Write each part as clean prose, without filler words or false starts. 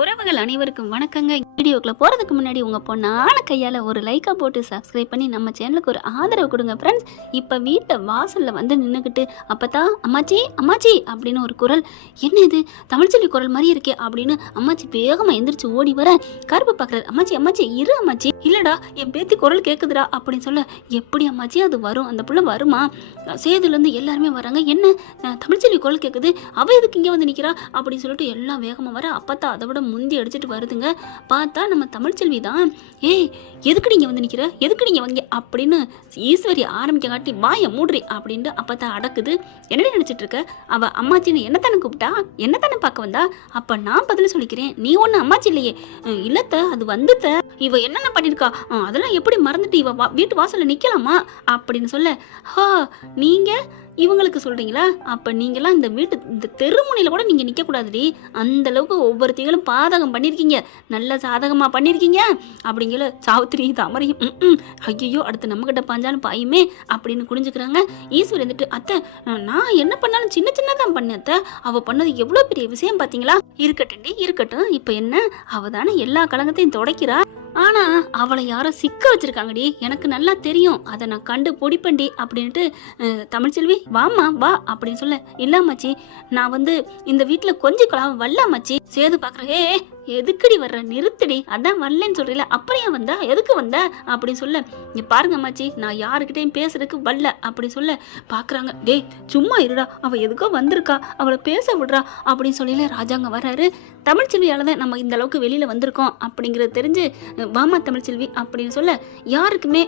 உறவுகள் அனைவருக்கும் வணக்கங்க. வீடியோக்குள்ள போறதுக்கு முன்னாடி உங்க பொண்ணான கையால ஒரு லைக்கா போட்டு சப்ஸ்கிரைப் பண்ணி நம்ம சேனலுக்கு ஒரு ஆதரவு கொடுங்க ஃப்ரெண்ட்ஸ். இப்போ வீட்டை வாசல்ல வந்து நின்றுக்கிட்டு அப்பதான் அம்மாச்சி அம்மாச்சி அப்படின்னு ஒரு குரல், என்ன இது தமிழ்ச்செல்வி குரல் மாதிரி இருக்கே அப்படின்னு அம்மாச்சி வேகமா எந்திரிச்சு ஓடி வர கருப்பு பார்க்குறாரு. அம்மாச்சி அம்மாச்சி இரு அம்மாச்சி, இல்லடா என் பேத்தி குரல் கேட்குதுடா அப்படின்னு சொல்ல, எப்படி அம்மாச்சி அது வரும், அந்த புள்ள வருமா, சேதுலேருந்து எல்லாருமே வராங்க, என்ன தமிழ்ச்செல்வி குரல் கேட்குது, அவ எதுக்கு இங்கே வந்து நிற்கிறா அப்படின்னு சொல்லிட்டு எல்லாம் வேகமாக வர அப்பத்தான் அதை விட முந்தி அடிச்சுட்டு வருதுங்க. பார்த்தா நம்ம தமிழ்ச்செல்வி தான். ஏய் எதுக்கு நீங்கள் வந்து நிற்கிற, எதுக்கு நீங்கள் வங்க அப்படின்னு ஈஸ்வரி ஆரம்பிக்க காட்டி வாயை மூடுறி அப்படின்ட்டு அப்பத்தான் அடக்குது. என்னடி நினச்சிட்டு இருக்க, அவள் அம்மாச்சின்னு என்னத்தானே கூப்பிட்டா, என்னத்தானே பார்க்க வந்தா, அப்போ நான் பதில் சொல்லிக்கிறேன், நீ ஒன்று அம்மாச்சி இல்லையே. இல்லத்த அது வந்துத்த, இவ என்னென்ன பண்ணியிருக்கா அதெல்லாம் எப்படி மறந்துட்டு இவ வீட்டு வாசலில் நிற்கலாமா அப்படின்னு சொல்ல, ஹா நீங்கள் இவங்களுக்கு சொல்கிறீங்களா, அப்போ நீங்களாம் இந்த தெருமுனையில் கூட நீங்கள் நிற்கக்கூடாதுடி, அந்தளவுக்கு ஒவ்வொருத்தைகளும் பாதகம் பண்ணியிருக்கீங்க, நல்ல சாதகமாக பண்ணியிருக்கீங்க அப்படிங்கிற சாவித்திரி தாமரையும் ஐயோ அடுத்து நம்மக்கிட்ட பாஞ்சாலும் பாயுமே அப்படின்னு குடிஞ்சுக்கிறாங்க. ஈஸ்வரி வந்துட்டு, அத்தை நான் என்ன பண்ணாலும் சின்ன சின்னதான் பண்ணேன் அத்தை, அவள் பண்ணது எவ்வளோ பெரிய விஷயம் பார்த்தீங்களா, இருக்கட்டும்டி இருக்கட்டும், இப்போ என்ன அவள் தானே எல்லா கலங்கத்தையும் துடைக்கிறா, ஆனா அவளை யாரோ சிக்க வச்சிருக்காங்கடி, எனக்கு நல்லா தெரியும், அதை நான் கண்டு பொடிப்பண்டி அப்படின்ட்டு தமிழ்ச்செல்வி வாமா வா அப்படின்னு சொல்ல, இல்லாமச்சி நான் வந்து இந்த வீட்டில் கொஞ்சம் கலாம் வரலாமச்சி. சேது பார்க்குறேன், எதுக்குடி வர்ற, நிறுத்தடி, அதான் வரலன்னு சொல்றீல, அப்புறம் ஏன் வந்தா, எதுக்கு வந்த அப்படின்னு சொல்ல, இங்க பாருங்க அம்மாச்சி நான் யாருக்கிட்டையும் பேசுறதுக்கு வரல அப்படி சொல்ல பார்க்குறாங்க. டேய் சும்மா இருடா, அவள் எதுக்கோ வந்திருக்கா, அவளை பேச விடுறா அப்படின்னு சொல்லல ராஜாங்க வர்றாரு. தமிழ்ச்செல்வியால தான் நம்ம இந்த அளவுக்கு வெளியில் வந்திருக்கோம் அப்படிங்கிறது தெரிஞ்சு வாமா தமிழ்ச்செல்வி அப்படின்னு சொல்ல, யாருக்குமே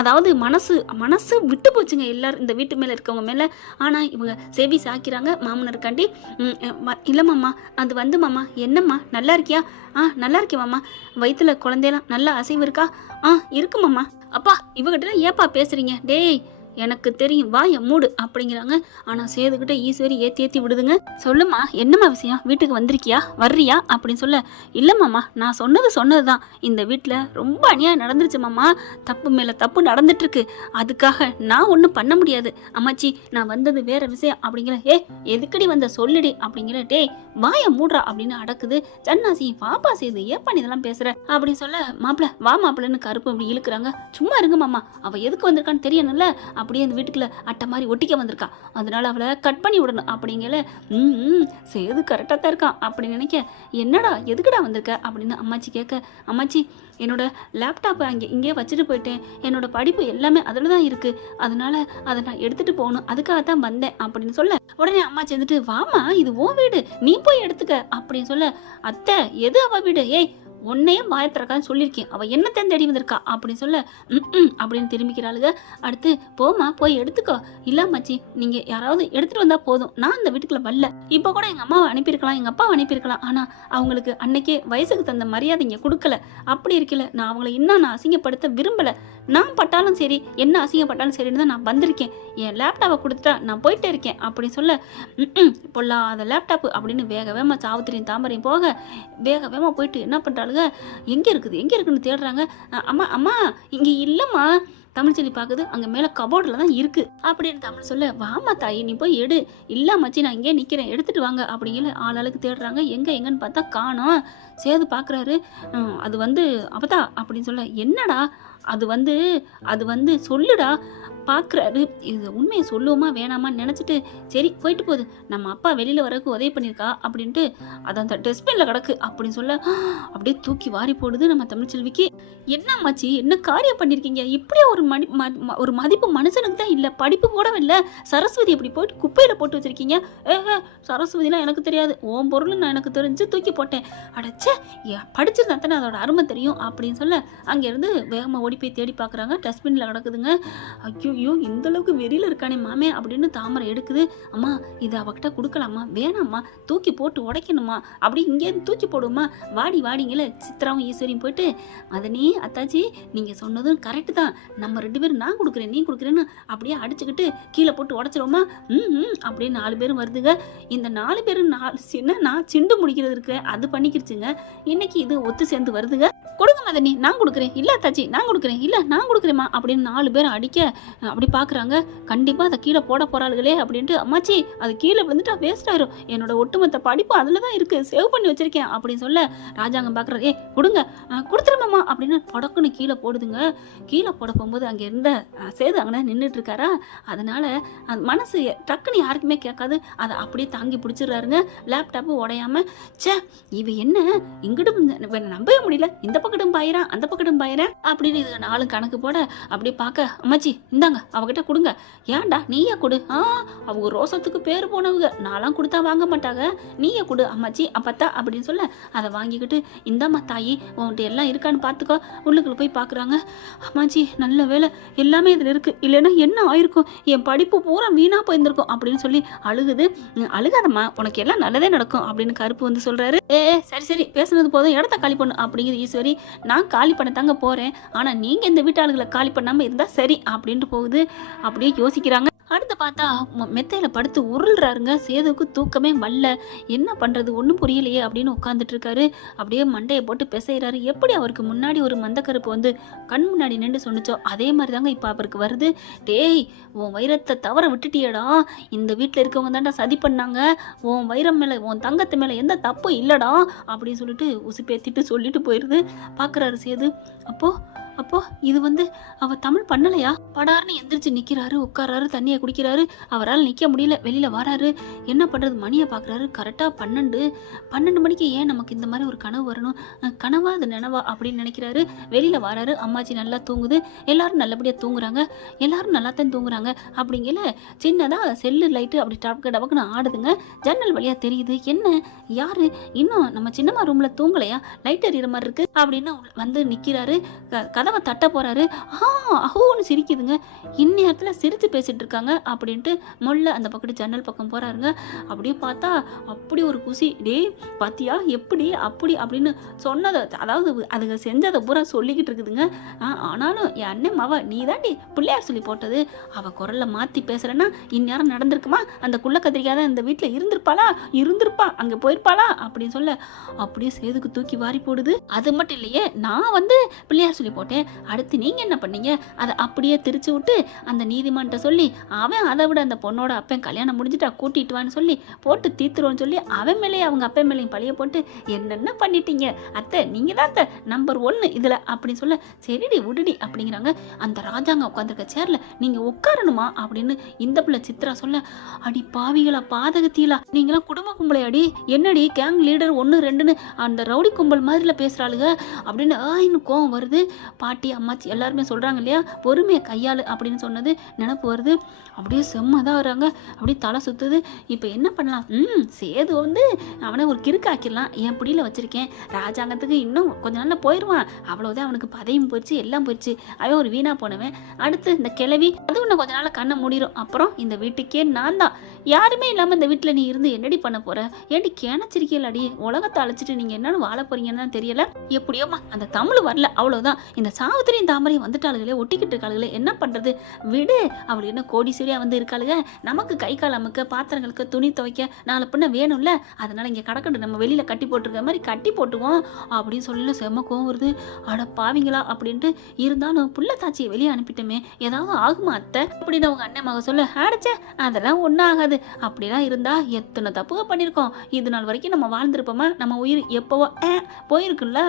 அதாவது மனசு விட்டு போச்சுங்க எல்லாரும் இந்த வீட்டு மேலே இருக்கவங்க மேலே. ஆனால் இவங்க செவி சாக்கிறாங்க மாமனருக்காண்டி. இல்லை மாமா அது வந்து மாமா, என்னம்மா நல்லா இருக்கியா, நல்லா இருக்கே மாமா, வயிற்றுல குழந்தையெல்லாம் நல்லா அசைவு இருக்கா, இருக்கு மாமா, அப்பா இவகிட்ட ஏப்பா பேசுகிறீங்க, டேய் எனக்கு தெரியும் வாய மூடு அப்படிங்கிறாங்க. ஆனால் சேதுக்கிட்ட ஈஸ்வரி ஏற்றி விடுதுங்க. சொல்லுமா என்னம்மா விஷயம், வீட்டுக்கு வந்திருக்கியா வர்றியா அப்படின்னு சொல்ல, இல்லை மாமா நான் சொன்னது தான், இந்த வீட்டில் ரொம்ப அநியாயம் நடந்துருச்சு மாமா, தப்பு மேலே தப்பு நடந்துட்டுருக்கு, அதுக்காக நான் ஒன்றும் பண்ண முடியாது அம்மாச்சி, நான் வந்தது வேற விஷயம் அப்படிங்கிற. எதுக்கடி வந்த சொல்லுடி அப்படிங்கிற. டே வாய மூடுறா அப்படின்னு அடக்குது. சன்னாசி பாப்பா சேது ஏப்பா நீ இதெல்லாம் பேசுற அப்படின்னு சொல்ல, மாப்பிள்ள வா மாப்பிள்ளன்னு கருப்பு அப்படி இழுக்கிறாங்க. சும்மா இருங்க மாமா, அவள் எதுக்கு வந்திருக்கான்னு தெரியணும்ல, அப்படியே அந்த வீட்டுக்குள்ள அட்டை மாதிரி ஒட்டிக்க வந்திருக்கா, அதனால அவளை கட் பண்ணி விடணும் அப்படிங்கல. சேது கரெக்டாக தான் இருக்கான் அப்படின்னு நினைக்க, என்னடா எதுக்குடா வந்திருக்க அப்படின்னு அம்மாச்சி கேட்க, அம்மாச்சி என்னோட லேப்டாப்பை இங்கே வச்சுட்டு போயிட்டேன், என்னோட படிப்பு எல்லாமே அதில் தான் இருக்குது, அதனால அதை நான் எடுத்துகிட்டு போகணும், அதுக்காக தான் வந்தேன் அப்படின்னு சொல்ல, உடனே அம்மாச்சி வந்துட்டு வாமா இது உன் வீடு நீ போய் எடுத்துக்க அப்படின்னு சொல்ல, அத்தை எது அவள் வீடு, உன்னையும் வாயத்திறக்கான்னு சொல்லியிருக்கேன், அவள் என்னத்தான் தேடி வந்திருக்கா அப்படின்னு சொல்ல, அப்படின்னு திரும்பிக்கிறாளுங்க. அடுத்து போமா போய் எடுத்துக்கோ, இல்லாமச்சி நீங்கள் யாராவது எடுத்துகிட்டு வந்தால் போதும், நான் இந்த வீட்டுக்குள்ள வரல, இப்போ கூட எங்கள் அம்மாவை அனுப்பியிருக்கலாம் எங்கள் அப்பாவை அனுப்பியிருக்கலாம், ஆனால் அவங்களுக்கு அன்னைக்கே வயசுக்கு தந்த மரியாதை இங்கே கொடுக்கல, அப்படி இருக்கல நான் அவங்கள இன்னும் நான் அசிங்கப்படுத்த விரும்பலை, நான் பட்டாலும் சரி என்ன அசிங்கப்பட்டாலும் சரின்னு தான் நான் வந்திருக்கேன், என் லேப்டாப்பை கொடுத்துட்டா நான் போயிட்டே இருக்கேன் அப்படின்னு சொல்ல, பொல்லாத லேப்டாப்பு அப்படின்னு வேக வேகமாக சாவித்திரியும் தாமரையும் போக வேக வேகமாக போயிட்டு என்ன பண்ணுறாளுங்க, எங்கே இருக்குன்னு தேடுறாங்க. அம்மா அம்மா இங்கே இல்லைம்மா, தமிழ்ச்செல்வி பார்க்குது, அங்கே மேலே கபோர்டில் தான் இருக்குது அப்படின்னு தமிழ் சொல்ல, வாமா தாயி நீ போய் எடு, இல்லாமச்சி நான் இங்கே நிற்கிறேன் எடுத்துகிட்டு வாங்க அப்படிங்கிற ஆளுக்கு தேடுறாங்க. எங்கன்னு பார்த்தா காணோம். சேது பார்க்குறாரு, அது வந்து அவதா அப்படின்னு சொல்ல, என்னடா அது வந்து சொல்லுடா பார்க்குறாரு. இது உண்மையை சொல்லுவோமா வேணாமான்னு நினச்சிட்டு சரி போயிட்டு போகுது, நம்ம அப்பா வெளியில் வரக்கு உதவி பண்ணியிருக்கா அப்படின்ட்டு அது அந்த டஸ்ட்பினில் கிடக்கு அப்படின்னு சொல்ல, அப்படியே தூக்கி வாரி போடுது நம்ம தமிழ்ச்செல்விக்கு. என்னம்மாச்சி என்ன காரியம் பண்ணியிருக்கீங்க, இப்படியே ஒரு மதிப்பு மனுஷனுக்கு தான் இல்லை, படிப்பு கூட இல்லை, சரஸ்வதி இப்படி போயிட்டு குப்பையில் போட்டு வச்சுருக்கீங்க. சரஸ்வதிலாம் எனக்கு தெரியாது, ஓம் பொருள் நான் எனக்கு தெரிஞ்சு தூக்கி போட்டேன், அடைச்சே படிச்சிருந்தா தானே அதோட அருமை தெரியும் அப்படின்னு சொல்ல, அங்கேருந்து வேகமாக ஓடி போய் தேடி பார்க்குறாங்க. டஸ்ட்பினில் கிடக்குதுங்க. ஐயோ இந்த அளவுக்கு வெறியில் இருக்கானே மாமே அப்படின்னு தாமரை எடுக்குது. அம்மா இது அவகிட்ட கொடுக்கலாமா வேணாம்மா, தூக்கி போட்டு உடைக்கணுமா, அப்படி இங்கேருந்து தூக்கி போடுவோமா, வாடிங்கள சித்ராவும் ஈஸ்வரியும் போயிட்டு, அதனே அத்தாச்சி நீங்கள் சொன்னதும் கரெக்டு தான், நம்ம 2 பேரும் நான் கொடுக்குறேன் நீ கொடுக்குறேன்னு அப்படியே அடிச்சுக்கிட்டு கீழே போட்டு உடச்சிருவோமா, அப்படியே 4 பேரும் வருதுங்க. இந்த 4 பேரும் நான் சிண்டு முடிக்கிறது இருக்கு அது பண்ணிக்கிடுச்சுங்க. இன்னைக்கு இது ஒத்து சேர்ந்து வருதுங்க. கொடுங்க மதனி, நான் கொடுக்குறேன், இல்லை தாச்சி நான் கொடுக்குறேன், இல்லை நான் கொடுக்குறேம்மா அப்படின்னு 4 பேர் அடிக்க அப்படி பார்க்குறாங்க. கண்டிப்பாக அதை கீழே போட போகிறாளுகளே அப்படின்ட்டு, அம்மாச்சி அது கீழே வந்துட்டு வேஸ்ட் ஆயிரும், என்னோட ஒட்டுமொத்த படிப்பு அதில் தான் இருக்குது, சேவ் பண்ணி வச்சிருக்கேன் அப்படின்னு சொல்ல ராஜாங்கம் பார்க்குறாரு. கொடுங்க கொடுத்துருமாம்மா அப்படின்னு படக்குன்னு கீழே போடுதுங்க. கீழே போட போகும்போது அங்கே இருந்த சேது அங்கே நின்றுட்டு இருக்காரா, அதனால அந்த மனசு டக்குன்னு யாருக்குமே கேட்காது, அதை அப்படியே தாங்கி பிடிச்சிடுறாருங்க. லேப்டாப்பு உடையாம, சே இவ என்ன இங்கிட்டும் நம்பவே முடியல, இந்த பக்கட்டும் பாயிறான் அந்த பக்கட்டும் பாயிறேன் அப்படின்னு இது 4 கணக்கு போட அப்படியே பார்க்க, அம்மாச்சி இந்தாங்க அவகிட்ட கொடுங்க. ஏன்டா நீயே கொடு, அவங்க ரோசத்துக்கு பேர் போனவங்க, நான்லாம் கொடுத்தா வாங்க மாட்டாங்க, நீயே கொடு அம்மாச்சி அப்பத்தா அப்படின்னு சொல்ல அதை வாங்கிக்கிட்டு, இந்தாம்மா தாயி உன்கிட்ட எல்லாம் இருக்கான்னு பார்த்துக்கோ. உள்ளுக்குள்ள போய் பார்க்குறாங்க. அம்மாச்சி நல்ல வேலை எல்லாமே இதில் இருக்குது, இல்லைன்னா என்ன ஆயிருக்கும், என் படிப்பு பூரா வீணாக போயிருந்திருக்கும் அப்படின்னு சொல்லி அழுகுது. அழுகாதம்மா உனக்கு எல்லாம் நல்லதே நடக்கும் அப்படின்னு கருப்பு வந்து சொல்கிறாரு. சரி சரி பேசுனது போதும், இடத்த காலி பண்ணு அப்படிங்குது ஈஸ்வரி. நான் காலி பண்ண தாங்க போகிறேன், ஆனால் நீங்கள் இந்த வீட்டாளுகளை காலி பண்ணாமல் இருந்தால் சரி அப்படின்ட்டு போகுது. அப்படியே யோசிக்கிறாங்க. அடுத்து பார்த்தா மெத்தையில் படுத்து உருள்றாருங்க. சேதுக்கு தூக்கமே வரல, என்ன பண்ணுறது ஒன்றும் புரியலையே அப்படின்னு உட்காந்துட்டு இருக்காரு. அப்படியே மண்டையை போட்டு பிசைகிறாரு. எப்படி அவருக்கு முன்னாடி ஒரு மந்தக்கருப்பு வந்து கண் முன்னாடி நின்று சொன்னிச்சோ அதே மாதிரி தாங்க இப்போ அவருக்கு வருது. டேய் உன் வைரத்தை தவற விட்டுட்டியடா, இந்த வீட்டில் இருக்கவங்க தாண்டா சதி பண்ணாங்க, உன் வைரம் மேலே உன் தங்கத்து மேலே எந்த தப்பும் இல்லைடா அப்படின்னு சொல்லிட்டு உசுப்பேத்திட்டு சொல்லிட்டு போயிடுது. பார்க்குறாரு சேது. அப்போ இது வந்து அவள் தமிழ் பண்ணலையா? படார்னு எந்திரிச்சு நிற்கிறாரு, உட்காராரு, தண்ணியை குடிக்கிறாரு. அவரால் நிற்க முடியல, வெளியில் வராரு. என்ன பண்ணுறது, மணியை பார்க்குறாரு. கரெக்டாக 12 மணிக்கு ஏன் நமக்கு இந்த மாதிரி ஒரு கனவு வரணும், கனவா அது நினவா அப்படின்னு நினைக்கிறாரு. வெளியில் வராரு. அம்மாச்சி நல்லா தூங்குது, எல்லாரும் நல்லபடியாக தூங்குறாங்க, எல்லாரும் நல்லா தான் தூங்குறாங்க. அப்படிங்கல சின்னதாக செல்லு லைட்டு அப்படி டபக்குன்னு ஆடுதுங்க. ஜன்னல் வழியாக தெரியுது. என்ன யாரு இன்னும் நம்ம சின்னம்மா ரூமில் தூங்கலையா, லைட் எறிகிற மாதிரி இருக்குது அப்படின்னு வந்து நிற்கிறாரு. கதவை தட்ட போறாரு. அஹோன்னு சிரிக்குதுங்க. இந்நேரத்தில் சிரித்து பேசிட்டு இருக்காங்க அப்படின்ட்டு மொல்ல அந்த பக்கத்து ஜன்னல் பக்கம் போறாருங்க. அப்படியே பார்த்தா அப்படி ஒரு குசி. டே பாத்தியா எப்படி அப்படி அப்படின்னு சொன்னதை, அதாவது அதுங்க செஞ்சதை பூரா சொல்லிக்கிட்டு இருக்குதுங்க. ஆனாலும் என் அண்ணன் மாவ நீ தாண்டி பிள்ளையார் சொல்லி போட்டது, அவள் குரலை மாற்றி பேசுகிறேன்னா இந்நேரம் நடந்திருக்குமா, அந்த குள்ள கத்திரிக்காத இந்த வீட்டில் இருந்திருப்பா அங்கே போயிருப்பாளா அப்படின்னு சொல்ல அப்படியே சேதுக்கு தூக்கி வாரி போடுது. அது மட்டும் இல்லையே, நான் வந்து பிள்ளையார் சொல்லி போட்டேன், அடுத்து நீங்க என்ன பண்ணீங்க, அதை அப்படியே திரிச்சு விட்டு அந்த நீதிமன்ற சொல்லி அவன் அதை விட அந்த பொண்ணோட அப்பன் கல்யாணம் முடிஞ்சுட்டா கூட்டிட்டு வான்னு சொல்லி போட்டு தீத்துருவோன்னு சொல்லி அவன் மேலேயே அவங்க அப்பன் மேலேயும் பழிய போட்டு என்னென்ன பண்ணிட்டீங்க அத்தை, நீங்க தான் அத்தை நம்பர் 1 இதுல அப்படின்னு சொல்ல, சரிடி விடுடி அப்படிங்கிறாங்க. அந்த ராஜாங்க உட்காந்துருக்க சேர்ல நீங்க உட்காரணுமா அப்படின்னு இந்த பிள்ளை சித்ரா சொல்ல, அடி பாவிகளா பாதகத்தீலா, நீங்களாம் குடும்ப கும்பலை அடி, என்னடி கேங் லீடர் 1 2ன்னு அந்த ரவுடி கும்பல் மாதிரில பேசுறாளுங்க அப்படின்னு இன்னும் கோவம் வருது. பாட்டி அம்மாச்சி எல்லாருமே சொல்கிறாங்க இல்லையா, பொறுமையை கையாளு அப்படின்னு சொன்னது நினப்பு வருது. அப்படியே செம்மதான் வராங்க. அப்படியே தலை சுற்றுது. இப்போ என்ன பண்ணலாம், சேது வந்து அவனை ஒரு கிறுக்காக்கிடலாம், என் பிடியில் வச்சுருக்கேன், ராஜாங்கத்துக்கு இன்னும் கொஞ்ச நாளில் போயிடுவான், அவ்வளோதான், அவனுக்கு பதவியும் போயிடுச்சு எல்லாம் போயிடுச்சு, அவன் ஒரு வீணாக போனவன். அடுத்து இந்த கிளவி அதுவும் இன்னும் கொஞ்ச நாளில் கண்ணை மூடிடும், அப்புறம் இந்த வீட்டுக்கே நான் தான், யாருமே இல்லாமல் இந்த வீட்டில் நீ இருந்து என்னடி பண்ண போகிற, ஏன்டி கேணச்சிருக்கீங்களாடி, உலகத்தை அழைச்சிட்டு நீங்கள் என்னென்னு வாழ போகிறீங்கன்னு தான் தெரியல, எப்படியோமா அந்த தமிழ் வரல அவ்வளோதான், இந்த சாவித்திரியும் தாமரையும் வந்துட்டாளுகளே, ஒட்டிக்கிட்டு இருக்காளுகளே, என்ன பண்ணுறது விடு, அவள் என்ன கோடீஸ்வரியாக வந்து இருக்காளுங்க, நமக்கு கை கால் அமுக்க பாத்திரங்களுக்கு துணி துவைக்க 4 பின்ன வேணும்ல, அதனால் இங்கே கடக்கட்டு நம்ம வெளியில் கட்டி போட்டிருக்க மாதிரி கட்டி போட்டுவோம் அப்படின்னு சொல்லல. செம்ம கோவம் வருது. அட பாவிங்களா அப்படின்ட்டு, இருந்தாலும் புள்ள தாச்சியை வெளியே அனுப்பிட்டோமே ஏதாவது ஆகுமா அத்தை அப்படின்னு அவங்க அண்ணன் மக சொல்ல, ஆடிச்சே அதெல்லாம் ஒன்றும் ஆகாது, அப்படிலாம் இருந்தால் எத்தனை தப்புக பண்ணியிருக்கோம், இது நாள் வரைக்கும் நம்ம வாழ்ந்துருப்போமா, நம்ம உயிர் எப்போவோ போயிருக்குல்ல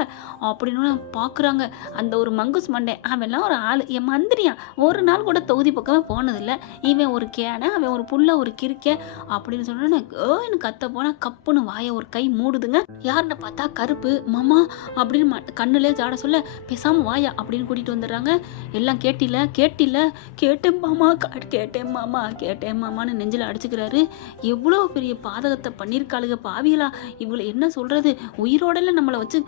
அப்படின்னு பார்க்குறாங்க. அந்த ஒரு மங்குஸ் மண்டே அவன்லாம் ஒரு ஆள், என் மந்திரியான், ஒரு நாள் கூட தொகுதி பக்கமே போனதில்லை, இவன் ஒரு கேனை, அவன் ஒரு புள்ள ஒரு கிறுக்க அப்படின்னு சொன்னோன்னு எனக்கு கத்த போனால் கப்புன்னு வாயை ஒரு கை மூடுதுங்க. யாருன்னு பார்த்தா கருப்பு. மாமா அப்படின்னு கண்ணுலே ஜாட சொல்ல, பேசாமல் வாயா அப்படின்னு கூட்டிகிட்டு வந்துடுறாங்க. எல்லாம் கேட்டில கேட்டேன் மாமான்னு நெஞ்சில் அடிச்சுக்கிறாரு. எவ்வளோ பெரிய பாதகத்தை பண்ணியிருக்காளுங்க பாவிகளா, இவங்களை என்ன சொல்கிறது, உயிரோடல நம்மளை வச்சு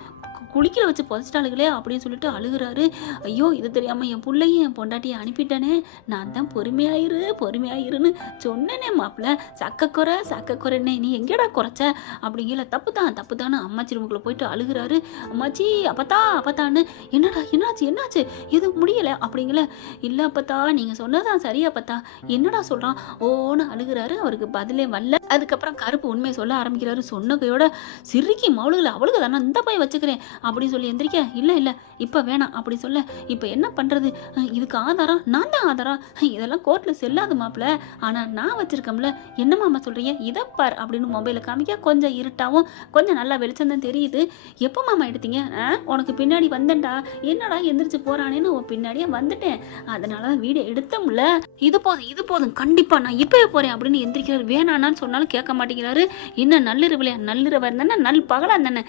குளிக்கல வச்சு புதைச்சிட்டாளுகளே அப்படின்னு சொல்லிட்டு அழுகிறாரு. ஐயோ இது தெரியாமல் என் பிள்ளையும் என் பொண்டாட்டியை அனுப்பிட்டேனே, நான் தான் பொறுமையாயிருன்னு சொன்னேனே மாப்பிள்ள, சக்கக்குறைன்னே நீ எங்கேடா குறைச்ச அப்படிங்கிற, தப்பு தானே அம்மாச்சி ரூமுக்குள்ள போயிட்டு அழுகிறாரு. அம்மாச்சி அப்பத்தான்னு, என்னாச்சு எதுவும் முடியலை அப்படிங்கல, இல்லை அப்பத்தா நீங்கள் சொன்னதான் சரியா அப்பத்தா, என்னடா சொல்கிறான் ஓன்னு அழுகிறாரு. அவருக்கு பதிலே வரல. அதுக்கப்புறம் கருப்பு உண்மையை சொல்ல ஆரம்பிக்கிறாரு. சொன்ன கையோட சிரிக்கி மவுளுகளை அவளுக்கு தானே இந்த போய் வச்சுக்கிறேன் அப்படின்னு சொல்லி எந்திரிக்க, இல்லை இல்லை இப்போ வேணாம் அப்படி சொல்ல, இப்போ என்ன பண்ணுறது, இதுக்கு ஆதாரம் நான் தான் ஆதாரம், இதெல்லாம் கோர்ட்டில் செல்லாது மாப்பிள்ள, ஆனால் நான் வச்சுருக்கோம்ல, என்ன மாமா சொல்கிறீங்க, இதை பார் அப்படின்னு மொபைலை காமிக்க கொஞ்சம் இருட்டாகவும் கொஞ்சம் நல்லா வெளிச்சம் தான் தெரியுது. எப்போ மாமா எடுத்தீங்க, உனக்கு பின்னாடி வந்தேன்டா, என்னடா எந்திரிச்சு போகிறானேன்னு உன் பின்னாடியே வந்துட்டேன், அதனால தான் வீடியோ எடுத்தோம்ல, இது போதும் கண்டிப்பாக நான் இப்போவே போகிறேன் அப்படின்னு எந்திரிக்கிறாரு. வேணான்னு சொன்னாலும் கேட்க மாட்டேங்கிறாரு. இன்னும் நள்ளிரவுலையா, நள்ளிரவா இருந்தானே நல் பகலாக இருந்தானே,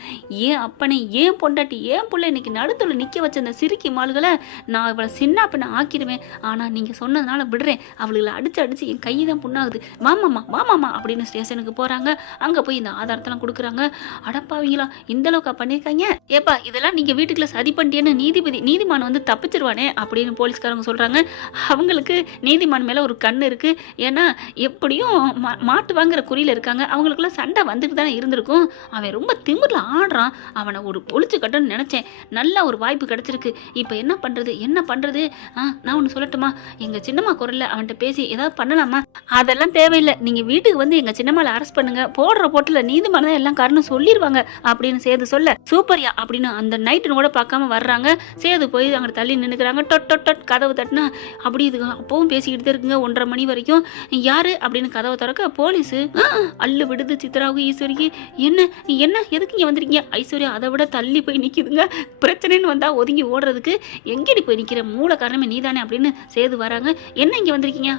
ஏன் அப்பனே ஏன் பொண்டாட்டி ஏன் பிள்ளை இன்னைக்கு நடுத்துல நிற்க வச்ச அந்த சிரிக்கி மாளுகளை நான் இவளை சின்ன பண்ண ஆக்கிடுவேன், ஆனால் நீங்கள் சொன்னதுனால விடுறேன், அவளுகளை அடிச்சு என் கை தான் புண்ணாகுது, வாமாமா அப்படின்னு ஸ்டேஷனுக்கு போகிறாங்க. அங்கே போய் இந்த ஆதாரத்தெல்லாம் கொடுக்குறாங்க. அடப்பாவீங்களா இந்த அளவுக்கா பண்ணியிருக்காங்க, ஏப்பா இதெல்லாம் நீங்கள் வீட்டுக்குள்ள சதி பண்ணிட்டேன்னு நீதிமான் வந்து தப்பிச்சிருவானே அப்படின்னு போலீஸ்காரங்க சொல்கிறாங்க. அவங்களுக்கு நீதிமான் மேலே ஒரு கண் இருக்குது, ஏன்னா எப்படியும் மாட்டு வாங்குற குறியில் இருக்காங்க, அவங்களுக்குள்ள சண்டை வந்துட்டு தானே இருந்திருக்கும். அவன் ரொம்ப திமிரில் ஆடுறான், அவனை ஒரு ஒழிச்சு கட்டணும்னு நினச்சேன், நல்ல ஒரு வாய்ப்பு கிடச்சிருக்கு, இப்போ என்ன பண்ணுறது நான் ஒன்று சொல்லட்டுமா, எங்கள் சின்னம்மா குரலில் அவன்கிட்ட பேசி ஏதாவது பண்ணலாமா, அதெல்லாம் தேவையில்லை, நீங்கள் வீட்டுக்கு வந்து எங்கள் சின்னம்மாவை அரெஸ்ட் பண்ணுங்க, போடுற போட்டில் நீதிமன்றம் எல்லாம் காரணம் சொல்லிடுவாங்க அப்படின்னு சேது சொல்ல, சூப்பர்யா அப்படின்னு அந்த நைட்டுன்னு கூட பார்க்காம வர்றாங்க. சேது போய் அங்கே தள்ளி நின்றுக்கிறாங்க. டொட் கதவு தட்டினா அப்படி இது அப்பவும் பேசிக்கிட்டு இருக்குங்க 1:30 மணி வரைக்கும். யாரு அப்படின்னு கதவை திறக்க போலீஸு. அல்லு விடுது சித்ராவுக்கு ஈஸ்வரிக்கு. என்ன எதுக்கு இங்கே வந்திருக்கீங்க, ஐஸ்வர்யா அதை விட தள்ளி போய் நிற்கிதுங்க, பிரச்சனைன்னு வந்தால் ஒதுங்கி ஓடுறதுக்கு எங்கேடி போய் நிற்கிற, மூல காரணமே நீதானே அப்படின்னு சேது வராங்க. என்ன இங்கே வந்திருக்கீங்க,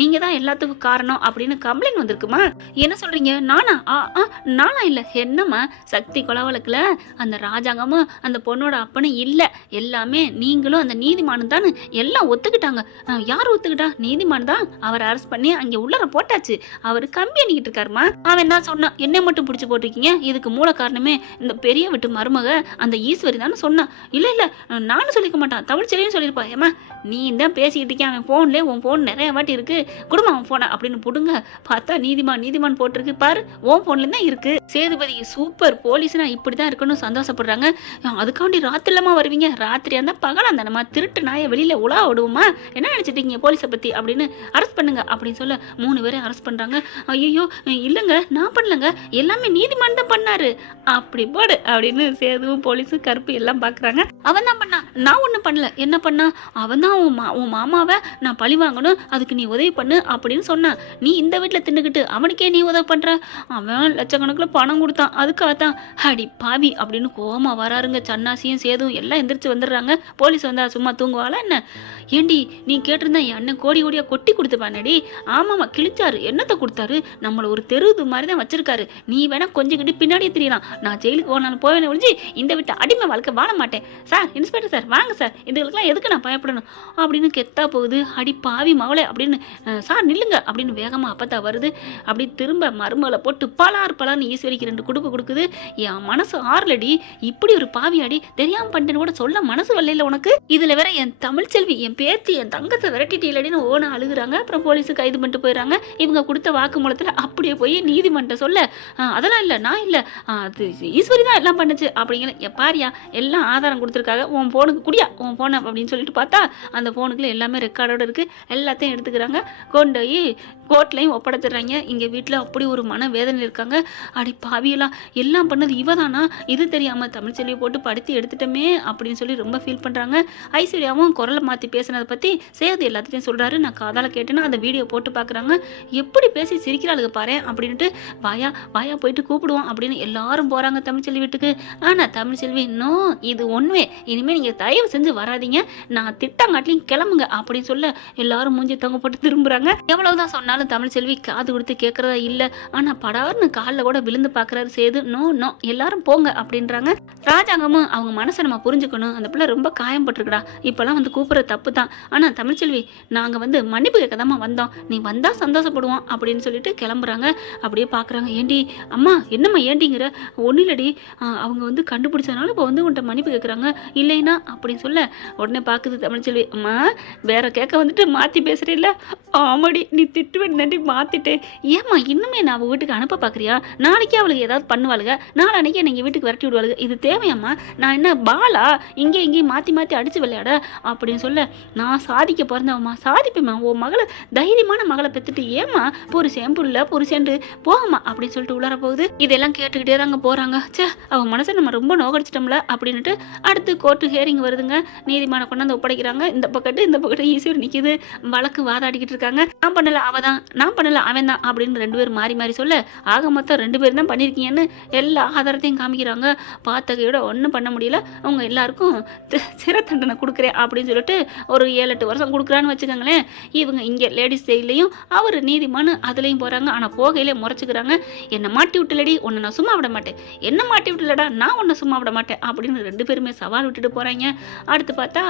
நீங்கள் தான் எல்லாத்துக்கும் காரணம் அப்படின்னு கம்ப்ளைண்ட் வந்திருக்குமா, என்ன சொல்கிறீங்க, நானா இல்லை, என்னம்மா சக்தி கொலவழக்கில் அந்த ராஜாங்கமும் அந்த பொண்ணோட அப்பனும் இல்லை, எல்லாமே நீங்களும் அந்த நீதிமானும் தான் எல்லாம் ஒத்துக்கிட்டாங்க. யார் ஒத்துக்கிட்டா, நீதிமான் தான், அவரை அரெஸ்ட் பண்ணி அங்கே உள்ளர போட்டாச்சு, அவர் கம்பி அணிக்கிட்டு இருக்காருமா, அவன் தான் சொன்னான், என்ன மட்டும் பிடிச்சி போட்டிருக்கீங்க, இதுக்கு மூல காரணமே இந்த பெரிய வீட்டு மருமக அந்த ஈஸ்வரி தானே சொன்னான். இல்லை நானும் சொல்லிக்க மாட்டான், தமிழ்ச்செல்வியும் சொல்லியிருப்பா, ஏமா நீ தான் பேசிக்கிட்டு இருக்கேன், அவன் ஃபோன்லேயே உன் ஃபோன் நிறைய வாட்டி இருக்கு, குடும்பம் அவன் ஃபோனை அப்படின்னு புடுங்க, பார்த்தா நீதிமான் போட்டிருக்கு பாரு, உன் ஃபோன்ல தான் இருக்கு. சேதுபதி சூப்பர், போலீஸ்னா இப்படி தான் இருக்கணும் சந்தோஷப்படுறாங்க. அதுக்காண்டி ராத்திரிலமா வருவீங்க, ராத்திரியா இருந்தால் பகலா இருந்தானம்மா, திருட்டு நாயை வெளியில் உலா விடுவோமா, என்ன நினச்சிட்டீங்க போலீஸை பற்றி அப்படின்னு அரெஸ்ட் பண்ணுங்க அப்படின்னு சொல்ல 3 பேரை அரெஸ்ட் பண்ணுறாங்க. ஐயோ இல்லைங்க நான் பண்ணலங்க, எல்லாமே நீதிமான் தான் பண்ணாரு, அப்படி போடு அப்படின்னு சேதுவும் போலீஸும் கருப்பு எல்லாம் பார்க்குறாங்க. அவன் தான் பண்ணா, நான் ஒன்றும் பண்ணல, என்ன பண்ணா, அவன் தான் உன் மாமாவை நான் பழி வாங்கணும், அதுக்கு நீ உதவி பண்ணு அப்படின்னு சொன்னான், நீ இந்த வீட்டில் தின்னுக்கிட்டு அவனுக்கே நீ உதவி பண்ணுற, அவன் லட்சக்கணக்கில் பணம் கொடுத்தான், அதுக்காகத்தான், அடி பாவி அப்படின்னு கோமா வராருங்க. சன்னாசியும் சேதுவும் எல்லாம் எந்திரிச்சு வந்துடுறாங்க. போலீஸ் வந்தா சும்மா தூங்குவாளா என்ன, ஏண்டி நீ கேட்டிருந்தா என் அண்ணன் கோடியா கொட்டி கொடுத்துப்பானடி, ஆமாம்மா கிழிச்சாரு, என்னத்தை கொடுத்தாரு, நம்மளை ஒரு தெருவு மாதிரி தான் வச்சிருக்காரு, நீ வேணா கொஞ்சம் கிட்ட பின்னாடியே தெரியலாம், நான் ஜெயிலுக்கு போனாலும் போவேன் ஒழிஞ்சு இந்த வீட்டை அடிமை வாழ்க்கை வாழ மாட்டேன் சார், இன்ஸ்பெக்டர் சார் வாங்க சார், இதுகளுக்கெல்லாம் எதுக்கு நான் பயப்படணும் அப்படின்னு கெத்தா போகுது. அடி பாவி மவளை அப்படின்னு, சார் நில்லுங்க அப்படின்னு வேகமாக அப்பத்தா வருது. அப்படி திரும்ப மருமகளை போட்டு பலார்னு ஈஸ்வரிக்கு 2 குடுப்பு கொடுக்குது. என் மனசு ஆறலடி, இப்படி ஒரு பாவி அடி தெரியாமல் பண்ணிட்டு கூட சொல்ல மனசு வரல உனக்கு, இதுல வேற என் தமிழ்ச்செல்வி என் பேத்தி என் தங்கத்தை விரட்டிட்டீலடின்னு ஓன அழுகுறாங்க. அப்புறம் போலீஸு கைது பண்ணிட்டு போயிடறாங்க. இவங்க கொடுத்த வாக்குமூலத்தில் அப்படியே போய் நீதிமன்றம் சொல்ல, அதெல்லாம் இல்லை நான் இல்லை, அது ஈஸ்வரி தான் எல்லாம் பண்ணுச்சு அப்படிங்கிற, பாரியா எல்லாம் ஆதாரம் கொடுத்துருக்காங்க, உன் ஃபோனுக்கு குடியா உன் ஃபோனை அப்படின்னு சொல்லிட்டு பார்த்தா அந்த ஃபோனுக்குள்ள எல்லாமே ரெக்கார்டோட இருக்குது. எல்லாத்தையும் எடுத்துக்கிறாங்க, கொண்டு போய் கோர்ட்லையும் ஒப்படைச்சிடுறாங்க. இங்கே வீட்டில் அப்படி ஒரு மன வேதனை இருக்காங்க. அடி பாவியெல்லாம் எல்லாம் பண்ணது இவ தானா, இது தெரியாமல் தமிழ்ச்செல்வியை போட்டு படுத்தி எடுத்துட்டோமே அப்படின்னு சொல்லி ரொம்ப ஃபீல் பண்ணுறாங்க. ஐஸ்வர்யாவும் குரலை மாற்றி பேசினதை பற்றி சேது எல்லாத்தையும் சொல்கிறாரு. நான் காதால் கேட்டேன்னா அந்த வீடியோ போட்டு பார்க்குறாங்க. எப்படி பேசி சிரிக்கிறாளுங்க பாரு அப்படின்ட்டு, வாயா போயிட்டு கூப்பிடுவோம் அப்படின்னு எல்லாரும் போகிறாங்க தமிழ்ச்செல்வி வீட்டுக்கு. ஆனால் தமிழ்ச்செல்வி இன்னும் இது ஒன்வே, இனிமேல் நீங்கள் தயவு செஞ்சு வராதிங்க, நான் திட்டங்காட்டிலையும் கிளம்புங்க அப்படின்னு சொல்ல எல்லாரும் மூஞ்சி தொங்க போட்டு திரும்புகிறாங்க. எவ்வளவுதான் சொன்னாலும் தமிழ்ச்செல்வி காது கொடுத்து கேட்குறதா இல்லை. ஆனால் படார்னு காலில் கூட விழுந்து பார்க்குறாரு சேது. நோ எல்லாரும் போங்க அப்படின்றாங்க. ராஜாங்கமும் அவங்க மனசை நம்ம புரிஞ்சுக்கணும், அந்த பிள்ளை ரொம்ப காயம்பட்டுருக்குடா, இப்போலாம் வந்து கூப்பிட்ற தப்பு தான், ஆனால் தமிழ்ச்செல்வி நாங்கள் வந்து மன்னிப்பு கேட்கதாம்மா வந்தோம், நீ வந்தால் சந்தோஷப்படுவோம் அப்படின்னு சொல்லிட்டு கிளம்புறாங்க. அப்படியே பார்க்குறாங்க. ஏண்டி அம்மா என்னம்மா ஏண்டிங்கிற, ஒன்றும் இல்லடி, அவங்க வந்து கண்டுபிடிச்சதுனால இப்போ வந்து உன்ட்ட மன்னிப்பு கேட்குறாங்க இல்லைன்னா அப்படின்னு சொல்ல, உடனே பார்க்குது தமிழ்ச்செல்வி. அம்மா வேற கேட்க வந்துட்டு மாற்றி பேசுகிறீல்ல, ஆமாடி நீ திட்டுவேன் தாண்டி மாற்றிட்டேன், ஏம்மா இன்னுமே நான் அவள் வீட்டுக்கு அனுப்ப பார்க்குறியா, நாளைக்கே அவளுக்கு ஏதாவது பண்ணுவாளுங்க, நாளைக்கே நீங்கள் வீட்டுக்கு விரட்டி விடுவாளுங்க, இது தேவையாம்மா? நான் என்ன பாலா இங்கேயும் மாற்றி அடித்து விளையாட அப்படின்னு சொல்ல, நான் சாதிக்க பிறந்தவம்மா, சாதிப்பேம்மா. உன் மகளை தைரியமான மகளை பெற்றுட்டு ஏம்மா புருஷேண்டு போகம்மா அப்படின்னு சொல்லிட்டு உள்ளார போகுது. இதெல்லாம் கேட்டுக்கிட்டே தாங்க போகிறாங்க. அவங்க மனசை நம்ம ரொம்ப நோகடிச்சிட்டோம்ல அப்படின்ட்டு அடுத்து கோர்ட்டு ஹியரிங் வருதுங்க. நீதிமான கொண்டாந்து ஒப்படைக்கிறாங்க. இந்த பக்கத்து ஈஸ்வரி நிற்கிது, வழக்கு வாதாடிக்கிட்டு இருக்காங்க. நான் பண்ணல அவதான், நான் பண்ணல அவன் தான் அப்படின்னு 2 பேர் மாறி சொல்ல, ஆக மொத்தம் 2 பேர் தான் பண்ணியிருக்கீங்கன்னு எல்லா ஆதாரத்தையும் காமிக்கிறாங்க. பார்த்தகையோட ஒன்றும் பண்ண முடியல, அவங்க எல்லாருக்கும் சிறை தண்டனை கொடுக்குறேன் அப்படின்னு சொல்லிட்டு ஒரு 7-8 வருஷம் கொடுக்குறான்னு வச்சுக்கோங்களேன். இவங்க இங்கே லேடிஸ் ஜெயிலையும் அவர் நீதிமானு அதுலேயும் போகிறாங்க. ஆனால் போகையிலே முறைச்சிக்கிறாங்க. என்னை மாட்டி விட்டுலடி, உன்னை நான் சும்மா விட மாட்டேன், என்ன மாட்டி விட்டுலடா, நான் உன்னை சும்மா விட மாட்டேன் அப்படின்னு 2 பேருமே சவால் விட்டுட்டு போகிறாங்க. அடுத்து பார்த்தா,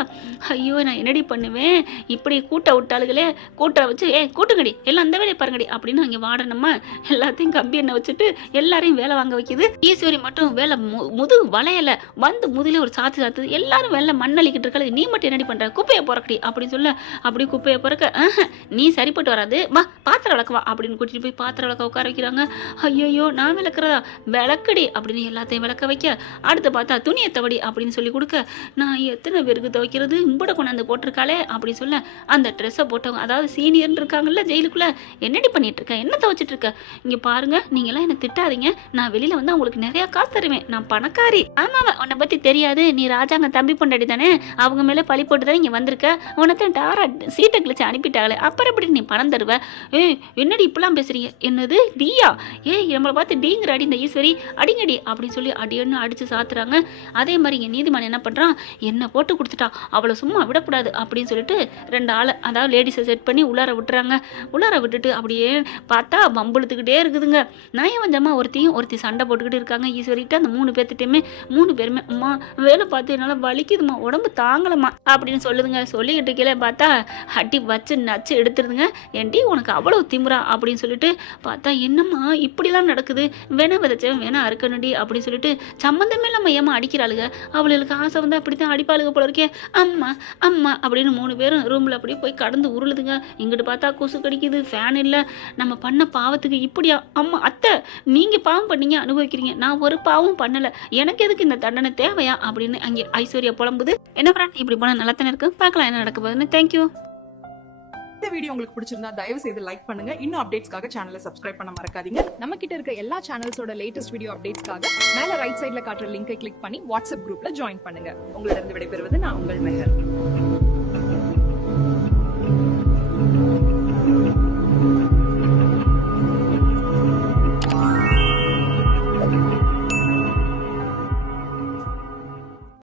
ஐயோ நான் என்னடி பண்ணுவேன், இப்படி கூட்ட விட்டாளுகளே, கூட்ட வச்சு கூட்டுங்கடி எல்லாம் அந்த வேலையை பாருங்கடி அப்படின்னு அங்கே வாடனம்மா எல்லாத்தையும் கம்பி எண்ணெய் வச்சுட்டு எல்லாரையும் வேலை வாங்க வைக்குது. ஈஸ்வரி மட்டும் வேலை முதுகு வளையல வந்து முதுகிலே ஒரு சாத்துது. எல்லாரும் வேலை மண்ணளிக்கிட்டு இருக்காது, நீ மட்டும் என்னடி பண்ற, குப்பையை பொறக்கடி அப்படின்னு சொல்ல, அப்படி குப்பையை பொறக்க நீ சரிப்பட்டு வராது, வா பாத்திரம் விளக்குவா அப்படின்னு கூட்டிட்டு போய் பாத்திரம் விளக்க உட்கார வைக்கிறாங்க. ஐயோ நான் விளக்குறதா, விளக்கடி அப்படின்னு எல்லாத்தையும் விளக்க வைக்க, அடுத்து பார்த்தா துணியை தவடி அப்படின்னு சொல்லி கொடுக்க, நான் எத்தனை பேருக்கு துவைக்கிறது, இம்பட கொண்டாந்து போட்டிருக்காளே அப்படின்னு சொல்ல, அந்த ட்ரெஸ்ஸை போட்டவங்க, அதாவது சீனியர்னு இருக்காங்கல்ல ஜெயிலுக்குள்ள, என்னடி பண்ணிட்டு இருக்க, என்ன துவைச்சிட்டு இருக்க, இங்க பாருங்க நீங்க எல்லாம் என்ன திட்டாதீங்க, நான் வெளியில வந்து உங்களுக்கு நிறைய காசு தருவேன், நான் பணக்காரி. ஆமாவா உன்னை பத்தி தெரியாது, நீ ராஜாங்க தம்பி பொண்டாடி தானே, அவங்க மேல பழி போட்டு தான் இங்க வந்திருக்க, உனத்தான் டாரா சீட்டை கிழிச்சு அனுப்பிட்டாங்களே, அப்புறம் எப்படி நீ பணம் தருவ, என்னடி இப்பெல்லாம் பேசுறீங்க, என்னது டீயா, நம்மளை பார்த்து டீங்கிற அடி இந்த ஈஸ்வரி அடிங்கடி அப்படின்னு சொல்லி அடியன்னு அடிச்சு சாத்துறாங்க. அதே மாதிரி இங்க நீதிமன்றம் என்ன பண்றான், என்ன போட்டு கொடுத்துட்டா அவளை சும்மா விடக்கூடாது அப்படின்னு சொல்லிட்டு 2 ஆளை, அதாவது லேடிஸை செட் பண்ணி உள்ளார விட்டுறாங்க. உள்ளார விட்டுட்டு அப்படியே பார்த்தா பம்புழுத்துக்கிட்டே இருக்குதுங்க. நயவஞ்சமா ஒருத்தி சண்டை போட்டுக்கிட்டு இருக்காங்க ஈஸ்வரிக்கிட்ட. அந்த 3 பேர்த்திட்டையுமே 3 பேருமே, அம்மா வேலை பார்த்து என்னால் வலிக்குதுமா, உடம்பு தாங்கலம்மா அப்படின்னு சொல்லுதுங்க. சொல்லிக்கிட்டு கீழே பார்த்தா அடி வச்சு நச்சு எடுத்துருதுங்க. ஏன்டி உனக்கு அவ்வளோ திமுறா அப்படின்னு சொல்லிட்டு பார்த்தா, என்னம்மா இப்படிலாம் நடக்குது, வேணா விதைச்சவன் வேணா அறுக்கணுடி அப்படின்னு சொல்லிட்டு சம்மந்தமே நம்ம ஏமா அடிக்கிறாளுங்க, அவளுக்கு ஆசை வந்து அப்படித்தான் அடிப்பாளுங்க போல இருக்கே, அம்மா அம்மா அப்படின்னு 3 பேரும் ரூமில் அப்படியே போய் கடந்து உருளுதுங்க. இங்கிட்டு பார்த்தா கொசு கடிக்குது, ஃபேன் இல்லை, நம்ம பண்ண பாவத்துக்கு இப்படியா, அம்மா அத்தை நீங்கள் பாவம் பண்ணீங்க அனுபவிக்கிறீங்க, நான் ஒரு பாவம் பண்ணலை, எனக்கு எதுக்கு இந்த தண்டனை தேவையா அப்படின்னு அங்கே ஐஸ்வர்யா புலம்புது. என்ன ஃப்ரெண்ட் இப்படி போனால் நல்லா தானே இருக்கு, பார்க்கலாம் என்ன நடக்க போகுதுன்னு. தேங்க்யூ. இந்த வீடியோ உங்களுக்கு பிடிச்சிருந்தா தயவு செய்து லைக் பண்ணுங்க. இன்னும் அப்டேட்ஸ்க்காக சேனலை சப்ஸ்கிரைப் பண்ண மறக்காதீங்க. நம்ம கிட்ட இருக்க எல்லா சேனல்ஸோட லேட்டஸ்ட் வீடியோ அப்டேட்ஸ்க்காக மேல ரைட் சைடுல காட்டுற லிங்கை கிளிக் பண்ணி வாட்ஸ்அப் குரூப்ல ஜாயின் பண்ணுங்க. உங்களிடம் விடைபெறுவது நான் உங்கள் மெஹர்.